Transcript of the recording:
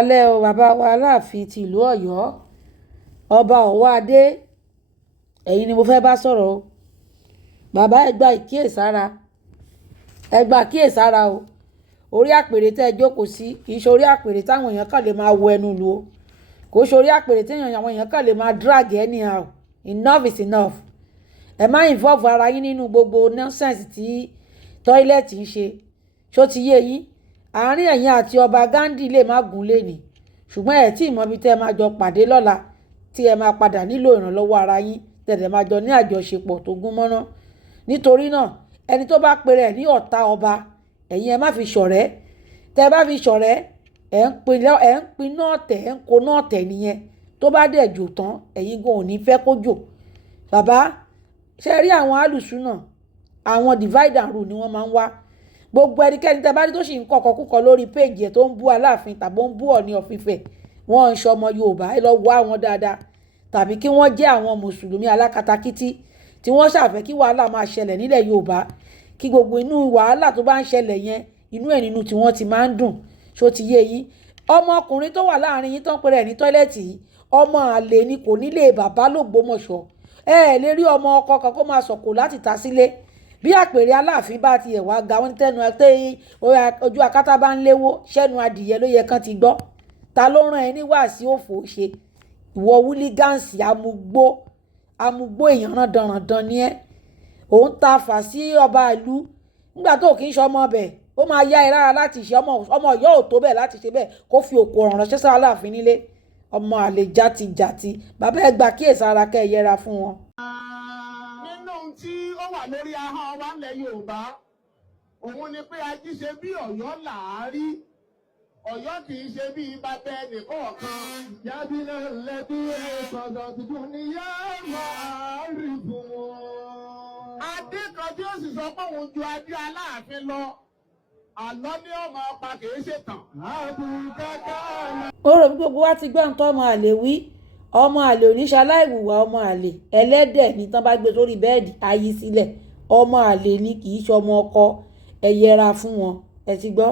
alẹ́ o bàbá wa aláàfin ti ìlú Ọ̀yọ́ ọba Ọwọ́adé ẹ̀yin ni mo fẹ́ bá sọ̀rọ̀ o bàbá ẹ gba ìkíyèsára o orí àpèrè tẹ́ ẹ jókòó sí kì í ṣe orí àpèrè táwọn èèyàn kàn lè máa wo ẹnu lu o kò ṣe orí àpèrè tí àwọn èèyàn kàn lè máa drag anyhow. Enough is enough. Ẹ má involve ara yín nínú gbogbo nonsense tí tọ́ílẹ̀tì ń ṣe ṣó ti yé yín àárín ẹ̀yin àti ọba Ghandi lè má gùn lé ní ṣùgbọ́n ẹ̀ tí ìmọ̀ bí tẹ́ ẹ máa jọ pàdé lọ́la tí ẹ máa padà nílò ìrànlọ́wọ́ ara yín tẹ̀lé máa jọ ní àjọṣepọ̀ tó gún mọ́ná. Nítorí náà ẹni tó bá pèrè ní ọ̀tá ọba ẹ̀yin ẹ má fi ṣọ̀rẹ́ tẹ́ ẹ bá fi ṣọ̀rẹ́ ẹ̀ ń pin náà tẹ̀ ẹ̀ ń kó náà tẹ̀ nìyẹn tó bá dẹ̀ jò tán ẹ̀yin gan ò ní fẹ́ kó jò. Bàbá ṣe rí àwọn alùsùnà àwọn divide and rule ni wọ́n máa ń wá gbogbo ẹnikẹ́ni tẹ́ bá rí tó sì ń kọ̀kọ́ kúkọ lórí péèjì ẹ̀ tó ń bú Aláàfin tàbí ó ń bú Ọọ̀ni of Ifẹ̀ wọ́n ń ṣọmọ Yorùbá ẹ lọ wá wọn dáadáa tàbí kí wọ́n jẹ́ àwọn mùsùlùmí alákatakítí tí wọ́n ṣàfẹ́ kí wàhálà máa ṣẹlẹ̀ nílẹ̀ Yorùbá kí gbogbo inú wàhálà tó bá ń ṣẹlẹ̀ yẹn inú ẹ̀ nínú tí wọ́n ti máa ń dùn ṣó ti yé yín. Ọmọkùnrin tó wà láàrin yín tán pé rẹ̀ ní tọ́ílẹ̀tì yìí ọmọ àlè ni kò nílé bàbá l'Ògbómọ̀ṣọ́ ẹ lè rí ọmọ ọkọ kan kó máa sọ̀kò láti ta sílé bí àpèrè Aláàfin bá ti ẹ̀ wá ga wọ́n tẹnu ẹ ojú akátá bá ń léwó ṣẹ́nu adìyẹ ló yẹ kán ti gbọ́ ta ló rán ẹ ní wàásí òfò ṣe ìwọ wúlígánsì amúgbó èèyàn randanrandan ni ẹ òun ta fà sí ọba ìlú nígbà tó kì í ṣe ọmọ ọbẹ̀ ó máa yá ẹ lára láti ṣe ọmọ Ọ̀yọ́ ò tó bẹ́ẹ̀ láti ṣe bẹ́ẹ̀ kó fi òkú ọ̀ràn ránṣẹ́ sí Aláàfin nílé ọmọ àlè játijàti bàbá ẹ gbà kíyèsára kẹ́ ẹ yẹra fún wọn. Nínú tí ó wà lórí ahọ́n wa ńlẹ̀ Yorùbá òun ni pé ají ṣe bí Ọ̀yọ́ làárí Ọ̀yọ́ kì í ṣe bí bàbá ẹnìkọ̀ọ̀kan. Jábínà lẹ́bí ẹ̀sọ̀dọ̀ tuntun ni yá máa rí fún wọn. Adé kan tí ó sì sọ pé òun ju adé Aláàfin lọ àlọ́ ní ọmọ ọpa kì í ṣètàn. ó rò bí gbogbo wa ti gbọ́ nǹkan ọmọ àlè wí ọmọ àlè oníṣẹ́ aláìwùwà ọmọ àlè ẹlẹ́dẹ̀ ní tán bá gbé sórí bẹ́ẹ̀dì ayé sílẹ̀ ọmọ àlè ni kì í ṣe ọmọ ọkọ ẹ yẹra fún wọn ẹ ti gbọ́.